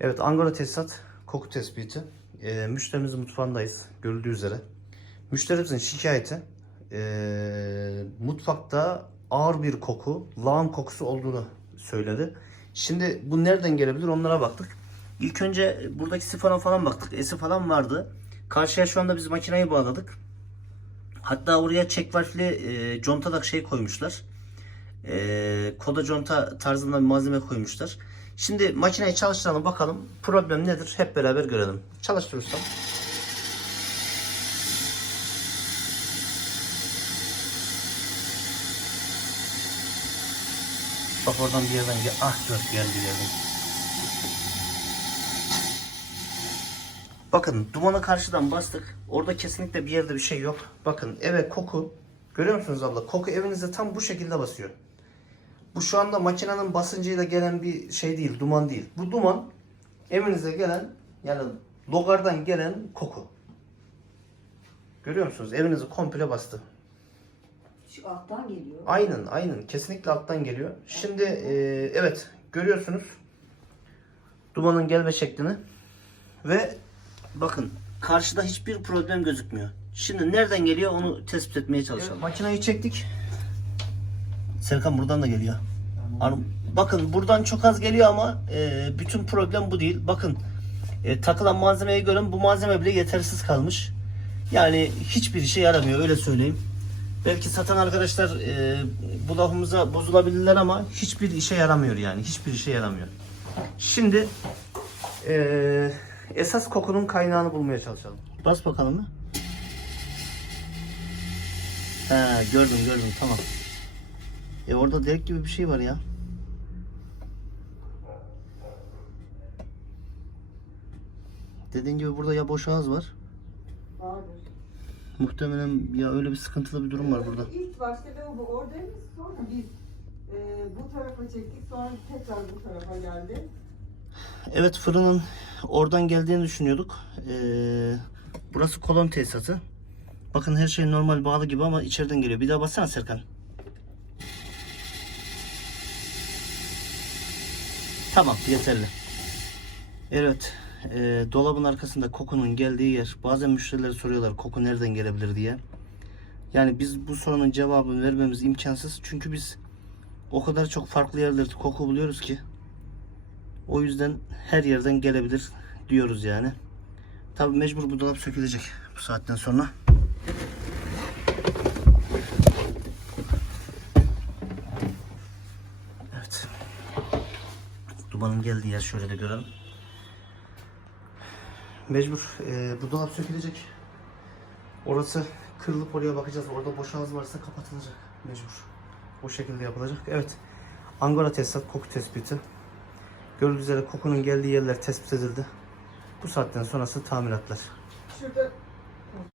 Evet Angora tesisat koku tespiti. Ee, müşterimizin mutfağındayız görüldüğü üzere. Müşterimizin şikayeti ee, mutfakta ağır bir koku, lağım kokusu olduğunu söyledi. Şimdi bu nereden gelebilir onlara baktık. İlk önce buradaki sifona falan baktık. Esi falan vardı. Karşıya şu anda biz makineyi bağladık. Hatta oraya çek valfli e, conta da şey koymuşlar. E, koda conta tarzında bir malzeme koymuşlar. Şimdi makineyi çalıştıralım bakalım problem nedir hep beraber görelim. Çalıştır ustam. Bak oradan bir yerden gel. Ah dört geldi geldi. Bakın dumana karşıdan bastık. Orada kesinlikle bir yerde bir şey yok. Bakın eve koku. Görüyor musunuz abla? Koku evinize tam bu şekilde basıyor. Bu şu anda makinenin basıncıyla gelen bir şey değil, duman değil. Bu duman evinize gelen yani logardan gelen koku. Görüyor musunuz? Evinizi komple bastı. Şu alttan geliyor. Aynen, aynen. Kesinlikle alttan geliyor. Şimdi e, evet görüyorsunuz dumanın gelme şeklini ve bakın karşıda hiçbir problem gözükmüyor. Şimdi nereden geliyor onu tespit etmeye çalışalım. makineyi çektik. Serkan buradan da geliyor. Hanım, bakın buradan çok az geliyor ama e, bütün problem bu değil. Bakın e, takılan malzemeye göre bu malzeme bile yetersiz kalmış. Yani hiçbir işe yaramıyor öyle söyleyeyim. Belki satan arkadaşlar e, bu lafımıza bozulabilirler ama hiçbir işe yaramıyor yani. Hiçbir işe yaramıyor. Şimdi e, esas kokunun kaynağını bulmaya çalışalım. Bas bakalım mı? He gördüm gördüm tamam. E orada delik gibi bir şey var ya. Dediğin gibi burada ya boş ağız var. Vardır. Muhtemelen ya öyle bir sıkıntılı bir durum var burada. İlk başta lavabo oradaymış sonra biz e, bu tarafa çektik sonra tekrar bu tarafa geldi. Evet fırının oradan geldiğini düşünüyorduk. Ee, burası kolon tesisatı. Bakın her şey normal bağlı gibi ama içeriden geliyor. Bir daha bassana Serkan. Tamam yeterli. Evet. ee, dolabın arkasında kokunun geldiği yer. Bazen müşteriler soruyorlar koku nereden gelebilir diye. Yani biz bu sorunun cevabını vermemiz imkansız. Çünkü biz o kadar çok farklı yerlerde koku buluyoruz ki. O yüzden her yerden gelebilir diyoruz yani. Tabi mecbur bu dolap sökülecek bu saatten sonra. Evet. Dumanın geldiği yer şöyle de görelim. Mecbur e, bu dolap sökülecek. Orası kırılıp oraya bakacağız. Orada boş ağız varsa kapatılacak. Mecbur. O şekilde yapılacak. Evet. Angora tesisat koku tespiti. Gördüğünüz üzere kokunun geldiği yerler tespit edildi. Bu saatten sonrası tamiratlar. Şurada